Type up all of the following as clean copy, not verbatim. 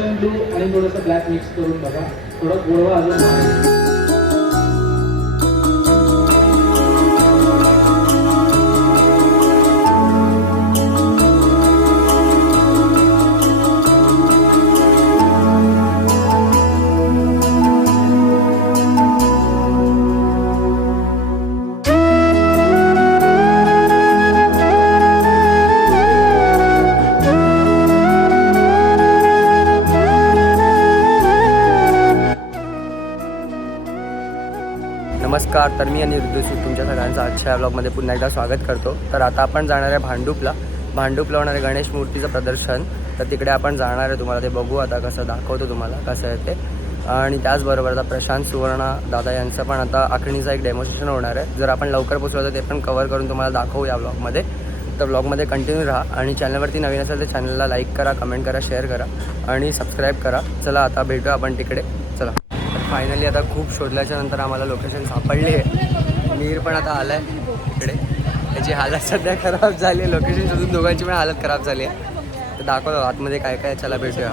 Persian blue आणि थोडंसं black mix करून बघा, थोडा गोडवा अजून वाढेल. नमस्कार, तर मी आणि ऋतुसूत तुमच्या सगळ्यांचं आजच्या ब्लॉगमध्ये पुन्हा एकदा स्वागत करतो. तर आता आपण जाणार आहे भांडूपला होणार आहे गणेश मूर्तीचं प्रदर्शन. तर तिकडे आपण जाणार आहे, तुम्हाला ते बघू आता कसं दाखवतो तुम्हाला कसं आहे ते. आणि त्याचबरोबर आता प्रशांत सुवर्णा दादा यांचं पण आता आखणीचा एक डेमॉन्स्ट्रेशन होणार आहे. जर आपण लवकर पोचलो तर ते पण कवर करून तुम्हाला दाखवू या ब्लॉगमध्ये. तर ब्लॉगमध्ये कंटिन्यू राहा आणि चॅनलवरती नवीन असेल तर चॅनलला लाईक करा, कमेंट करा, शेअर करा आणि सबस्क्राईब करा. चला आता भेटूया आपण तिकडे. चला. फायनली आता खूप शोधल्याच्या नंतर आम्हाला लोकेशन सापडली आहे. मीर पण आता आला आहे इकडे. त्याची हालत सध्या खराब झाली आहे. लोकेशन शोधून दोघांची पण हालत खराब झाली आहे. तर दाखवतो आतमध्ये काय काय. चला भेटूया.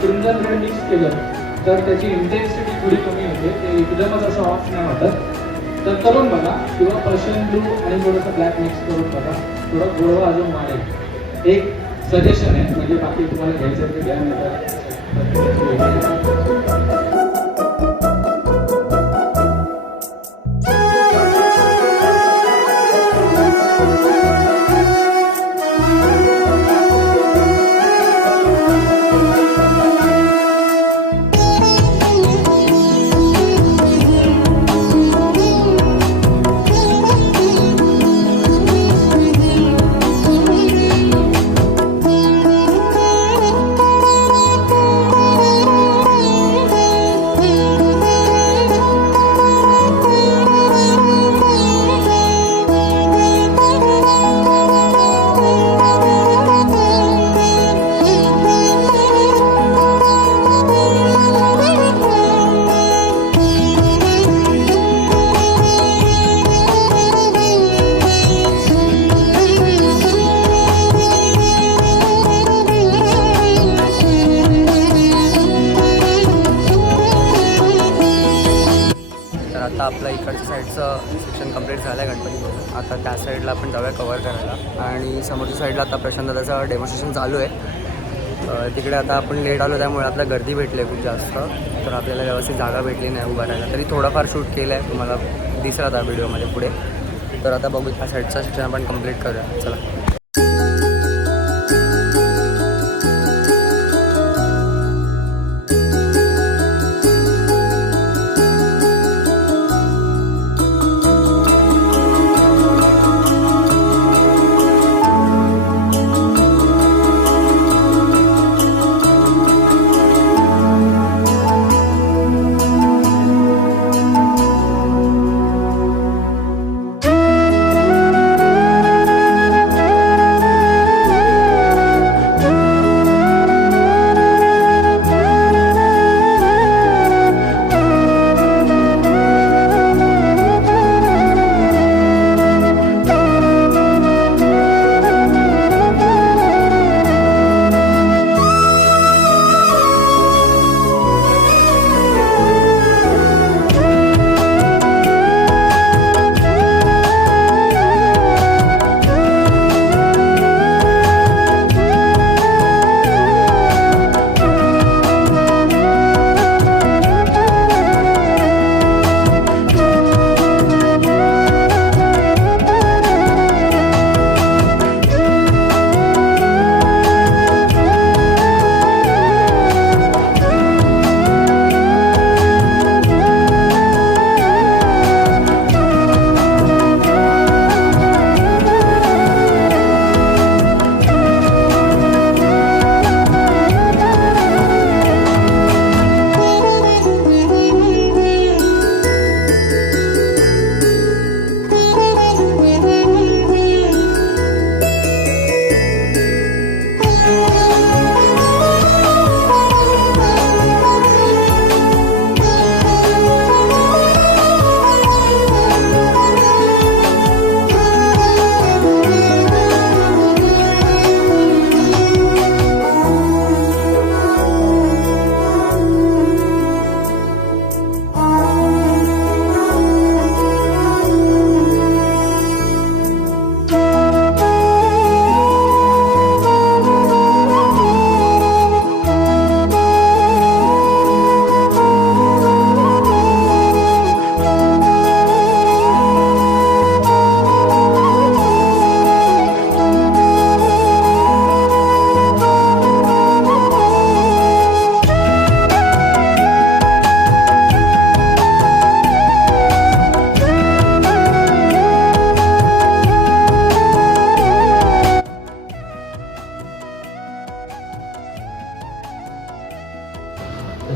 क्रिम्झन रेड मिक्स केलं तर त्याची इंटेन्सिटी थोडी कमी होते, ते एकदमच असं ऑफ नाही वाटत. तर करून बघा, किंवा पर्शियन ब्लू आणि थोडंसं ब्लॅक मिक्स करून बघा, थोडा गोडवा अजून वाढेल. एक सजेशन आहे, म्हणजे बाकी तुम्हाला घ्यायचं ते घ्या. आता आपलं इकडच्या साईडचं सेक्शन कंप्लीट झालं आहे गणपती बघून. आता त्या साईडला आपण जाऊया कवर करायला आणि समोरच्या साईडला आता प्रशांत दादाचं डेमॉन्स्ट्रेशन चालू आहे. तिकडे आता आपण लेट आलो त्यामुळे आपल्याला गर्दी भेटली आहे खूप जास्त, तर आपल्याला व्यवस्थित जागा भेटली नाही उभा राहायला. तरी थोडाफार शूट केलं आहे, तुम्हाला दिसला आता व्हिडिओमध्ये पुढे. तर आता बघू त्या साईडचं सेक्शन आपण कंप्लीट करूया. चला.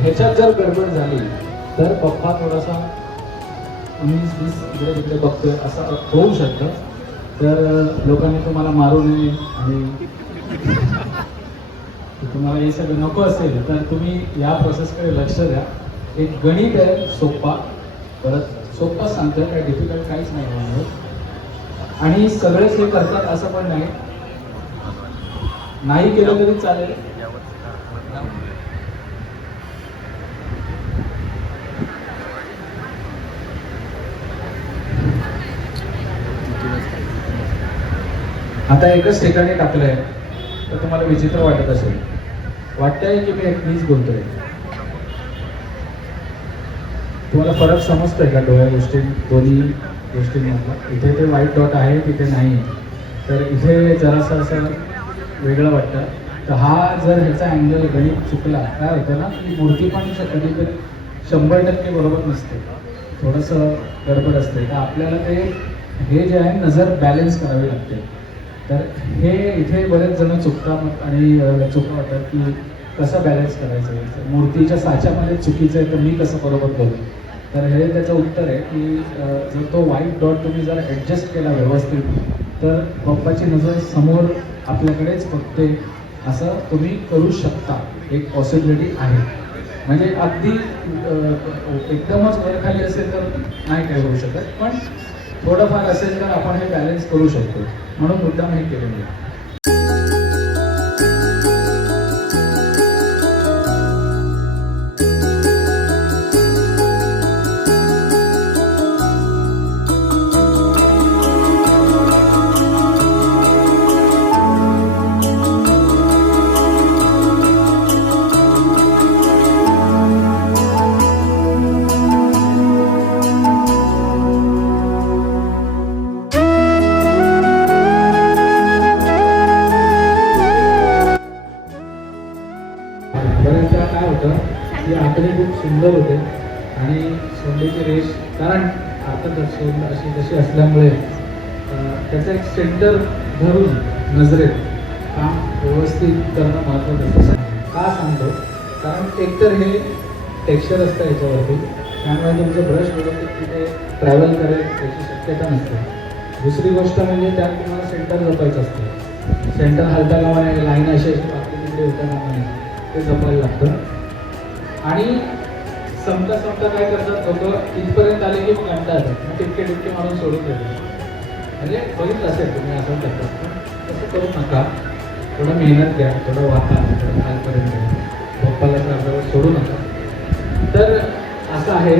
ह्याच्यात जर गडबड झाली तर पप्पा थोडासा 19-20 इकडे तिकडे बघतोय असं होऊ शकतं. तर लोकांनी तुम्हाला मारू नये आणि तुम्हाला हे सगळं नको असेल तर तुम्ही या प्रोसेसकडे लक्ष द्या. एक गणित आहे सोप्पा, परत सोप्पा सांगतोय, काही डिफिकल्ट काहीच नाही आहे. आणि सगळेच हे करतात असं पण नाही केलं तरी चालेल. आता एकच ठिकाणी टाकलंय तर तुम्हाला विचित्र वाटत असेल. वाटतंय की मी एकनीच बोलतोय. तुम्हाला फरक समजतोय का दोन्ही गोष्टींमधला? इथे ते व्हाईट डॉट आहे, तिथे नाही. तर इथे जरासं असं वेगळं वाटतं. तर हा जर ह्याचा अँगल गणित चुकला काय होतं ना की मूर्ती पण कधीतरी 100% बरोबर नसते, थोडंसं गडबड असते. तर आपल्याला ते हे जे आहे नजर बॅलन्स करावी लागते. तर हे इथे बरेच जण चुकतात आणि चुका वाटतात की कसं बॅलन्स करायचं. मूर्तीच्या साच्यामध्ये चुकीचं आहे तर मी कसं बरोबर करू. तर हे त्याचं उत्तर आहे की जर तो व्हाईट डॉट तुम्ही जर ॲडजस्ट केला व्यवस्थित तर बाप्पाची नजर समोर आपल्याकडेच बघते, असं तुम्ही करू शकता. एक पॉसिबिलिटी आहे. म्हणजे अगदी एकदमच वरखाली असेल तर नाही काय होऊ शकत, पण थोडंफार असेल तर आपण हे बॅलन्स करू शकतो. म्हणून मुद्दाम हे केलेलं आहे. सुंदर होते आणि सोंडेची रेष, कारण अर्थातच सोंड अशी तशी असल्यामुळे त्याचं एक सेंटर धरून नजरेत काम व्यवस्थित करणं महत्त्वाचं असतं. का सांगतो, कारण एकतर हे टेक्स्चर असतं याच्यावरती, त्यामुळे तुमचं ब्रश व्यवस्थित तिथे ट्रॅव्हल करेल याची शक्यता नसते. दुसरी गोष्ट म्हणजे त्यात तुम्हाला सेंटर जपायचं असतं. सेंटर हलता कामा नये, लाईन अशी बाकी तिकडे होता कामा नये, ते जपायला लागतं. आणि संपता काय करतात लोक, इथपर्यंत आले की मग कंटाळा येतात, मग टिपके मारून सोडून देतात. म्हणजे बघितलं असेल तुम्ही असं करतात, पण तसं करू नका. थोडं मेहनत घ्या, थोडं वाचा, थोडं खालपर्यंत घ्या, पप्पाला अर्धवट सोडू नका. तर असं आहे,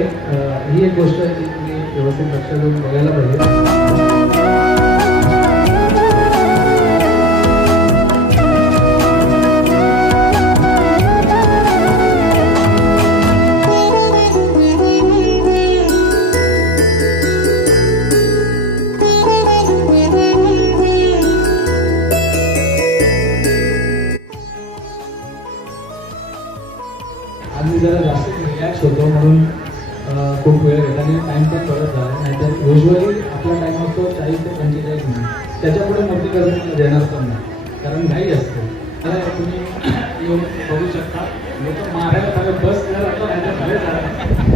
ही एक गोष्ट आहे की तुम्ही व्यवस्थित लक्ष देऊन बघायला पाहिजे. आज मी जरा जास्त रिलॅक्स होतो म्हणून खूप वेळ घेत आणि टाईम पण कळत झाला. नाहीतर युजली आपला टाईम असतो 40 ते 45 मिनिट, त्याच्यापुढे मूर्ती करत देणार पण नाही, कारण घाई असते. तर तुम्ही येऊन बघू शकता, लोक मारायला सगळं बस करत असतो, नाहीतर खरे झालं.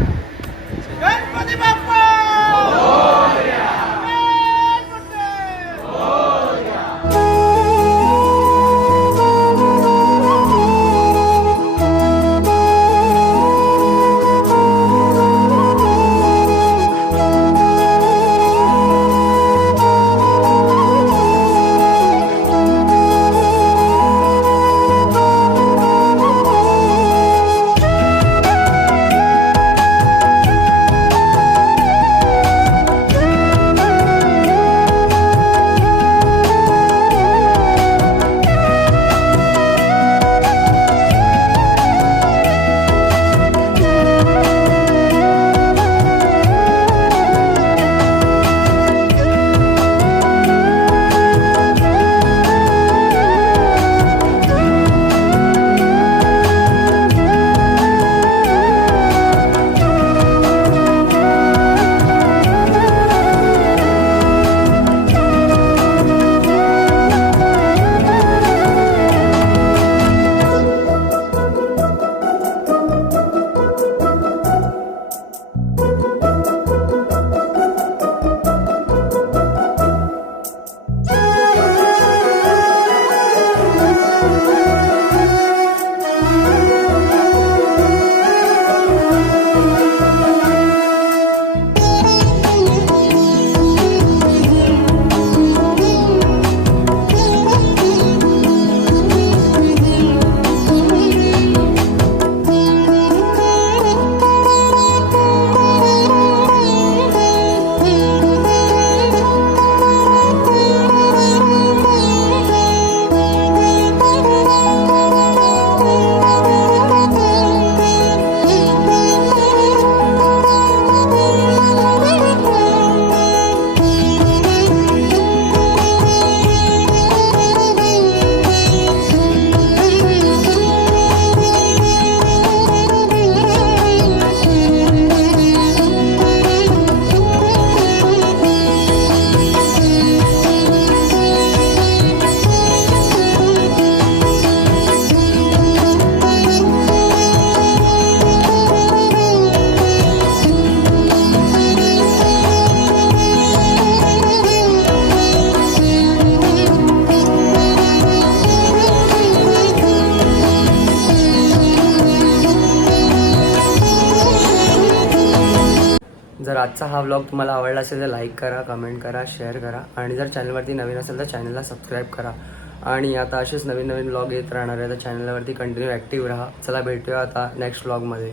जर आजचा हा व्लॉग तुम्हाला आवडला असेल तर लाईक करा, कमेंट करा, शेअर करा आणि जर चॅनलवरती नवीन असेल तर चॅनलला सबस्क्राईब करा. आणि आता असेच नवीन नवीन व्लॉग येत राहणार आहे, तर चॅनलवरती कंटिन्यू ॲक्टिव्ह राहा. चला भेटूया आता नेक्स्ट व्लॉगमध्ये.